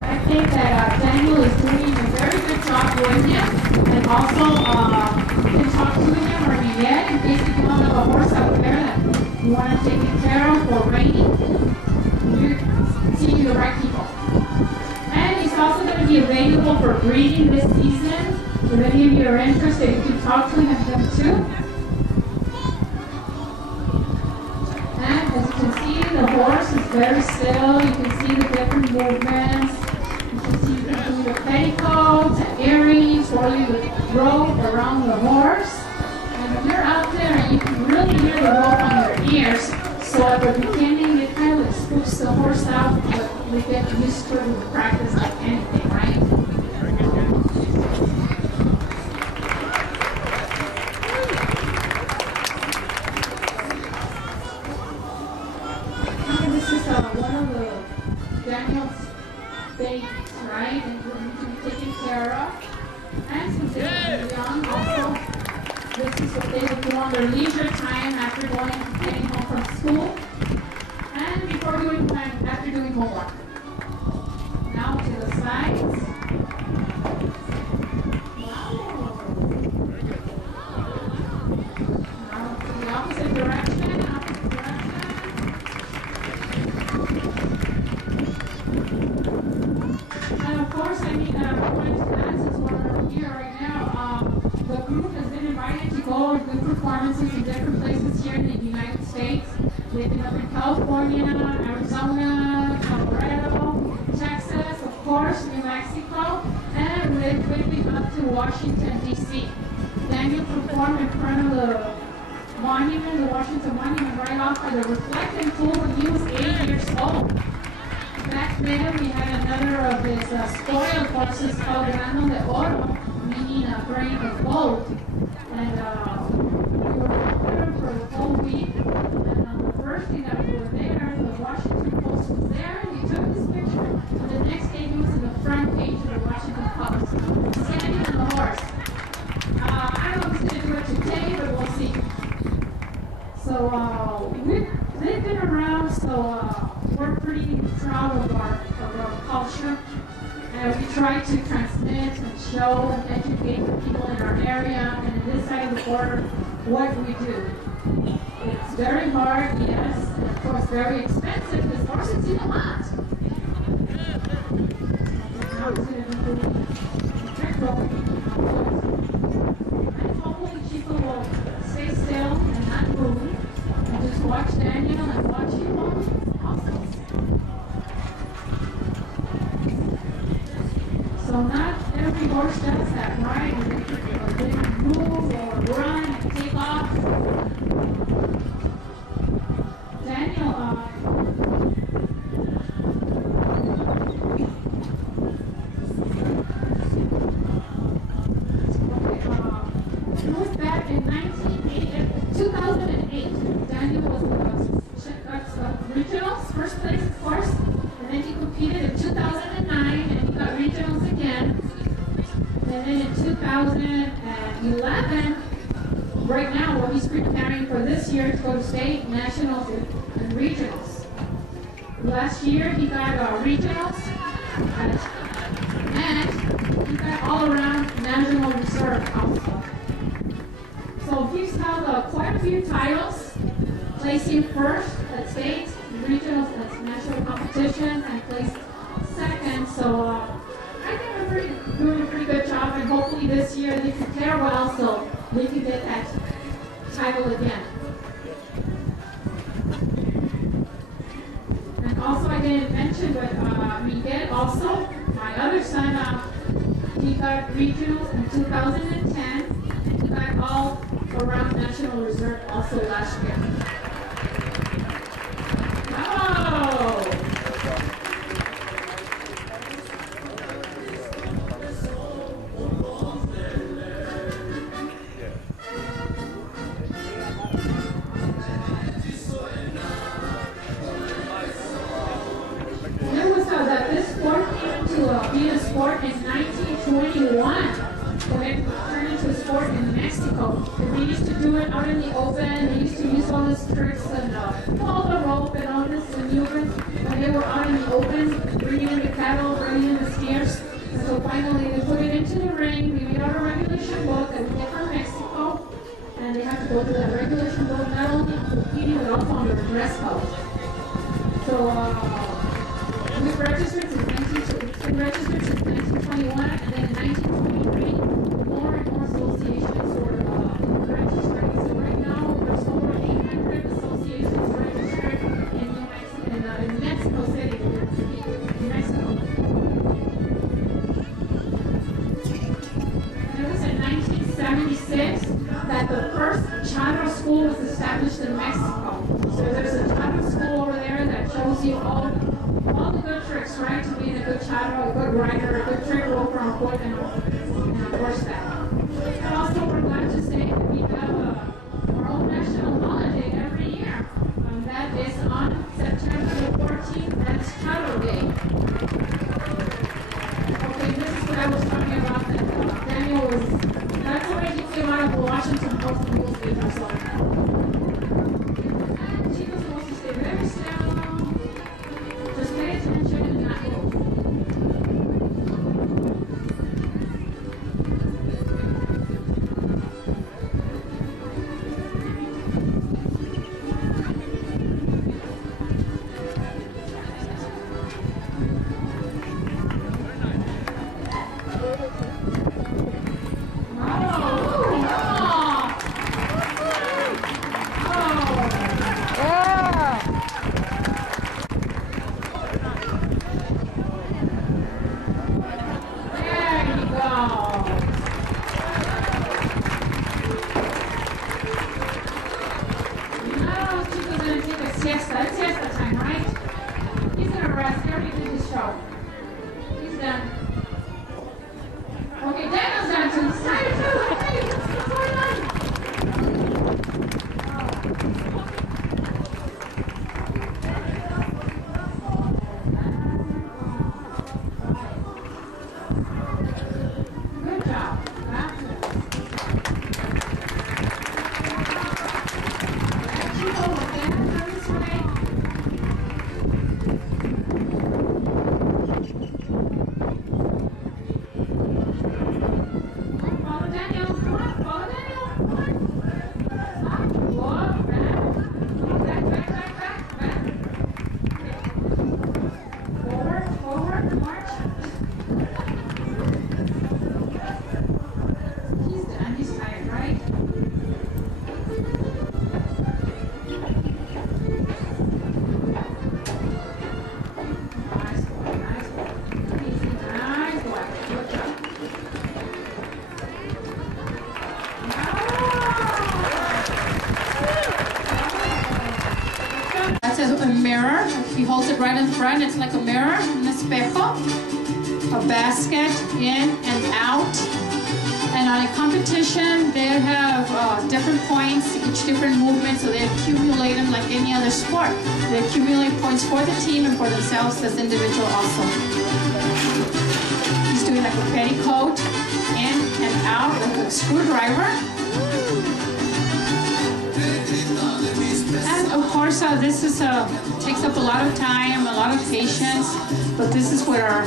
I think that Daniel is doing a very good job with him, and also you can talk to him or Miguel in case you don't have a horse out there that you want to take care of for raining. You're seeing the right people. And he's also going to be available for breeding this season. If any of you are interested, you can talk to him too. And as you can see, the horse is very still. You can see the different movements. You can see him doing the petticoats and earrings, swirling the rope around the horse. And when you're out there, you can really hear the rope on your ears. So at the beginning, it kind of spooks the horse out, but we get used to it with practice like anything, right? And this is one of the Daniel's babies, right? And we need to be taken care of. And since they're young, also, this is what they would do on their leisure time after getting home from school. And before doing time, after doing homework. Now to the sides. Now to the opposite direction, And of course, I mean, I'm going to add, since we're here right now, the group has been invited to go to good performances in different places here in the United States. They've been up in California, Arizona, Colorado, Texas, of course, New Mexico, and they've been up to Washington, D.C. Daniel performed in front of the monument, the Washington Monument, right off by the reflecting pool when he was 8 years old. Back then, we had another of his spoiled horses called Grano de Oro, meaning a grain of gold. And we were there for the whole week. And on the first day that we were there, the Washington Post was there, and he took his picture. And the next day, he was in the front page of the Washington Post, standing on the horse. I don't know if he's going to do it today, but we'll see. So they've been around, so we're pretty proud of our culture. And we try to transmit and show and educate the people in our area and in this side of the border what we do. It's very hard, yes, and of course very expensive because horses eat a lot. And hopefully Chico will stay still and not move and just watch Daniel and watch you also. So not every horse does that, right? Or they move or run and take off. Daniel, it was back in 2008. Daniel was regionals, first place, of course, and then he competed in 2009, and he got regionals again. And then in 2011, right now, well, he's preparing for this year to go to state, nationals, and regionals. Last year, he got regionals, and he got all-around national reserve also. So he's held quite a few titles, placing first at state, regionals, and national competitions, and placed second. So I think we're doing a pretty good job, and hopefully this year they prepare well so they can get that title again. And also, I didn't mention, but Miguel also, my other son, he got regionals in 2010, and he got all around national reserve also last year. Oh! There was that this sport came to be a sport in 1921. When it turned into a sport in Mexico. They used to do it out in the open. They used to use all this tricks and all the rope and all this maneuvers when they were out in the open, bringing in the cattle, bringing and they have to go through that regulation board, not only competing but also on their dress code. So we've registered since 1921, and then in 1923, more and more associations were registering. So right now, there's over 800 associations registered in Mexico City, in Mexico. It was in 1976 that the first charro school was established in Mexico. So there's a charro school over there that shows you all the good tricks, right? To being a good charro, a good rider, a good trick roper on foot and on horseback. And also, we're glad to say that we have our own national holiday every year. That is on September 14th. That's Charro Day. Okay, this is what I was talking about. That Daniel was. That's why he came out of the Washington Post newspaper. So, and she was supposed to stay very still. Just pay attention and not move. A mirror. He holds it right in front. It's like a mirror, an espejo, a basket in and out. And on a competition, they have different points, each different movement, so they accumulate them like any other sport. They accumulate points for the team and for themselves as individual also. He's doing like a petticoat, in and out, like a screwdriver. And of course, this is takes up a lot of time, a lot of patience, but this is what our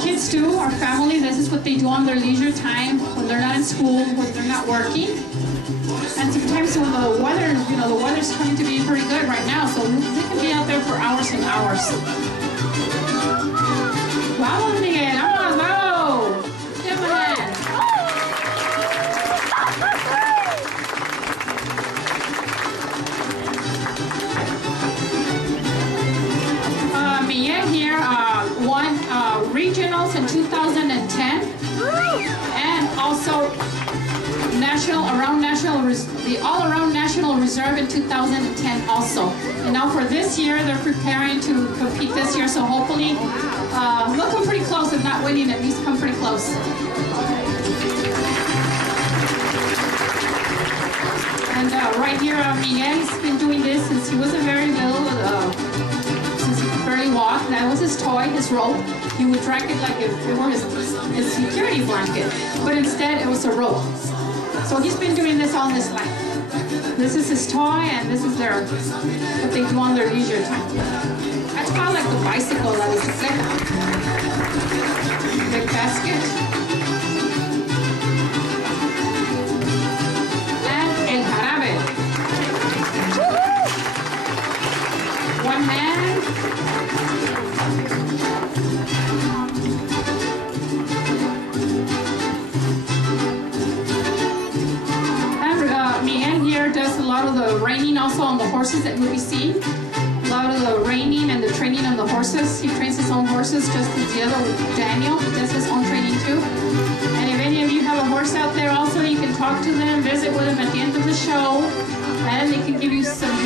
kids do, our family. This is what they do on their leisure time when they're not in school, when they're not working. And sometimes when the weather, the weather's coming to be pretty good right now, so they can be out there for hours and hours. Vamos, Miguel, vamos, go! Give him a hand. Miguel here won regionals in 2010, and also the all-around national reserve in 2010 also. And now for this year, they're preparing to compete this year, so hopefully they'll come pretty close, if not winning, at least come pretty close. And right here, Miguel's been doing this since he wasn't very little. Barely walked. That was his toy, his rope. He would drag it like if it were his security blanket, but instead it was a rope. So he's been doing this all his life. This is his toy, and this is what they do on their leisure time. That's kind of like the bicycle, la bicicleta. Big basket. young man. Miguel here does a lot of the reining also on the horses that we'll be seeing. A lot of the reining and the training on the horses. He trains his own horses just as the other Daniel does his own training too. And if any of you have a horse out there also, you can talk to them, visit with them at the end of the show, and they can give you some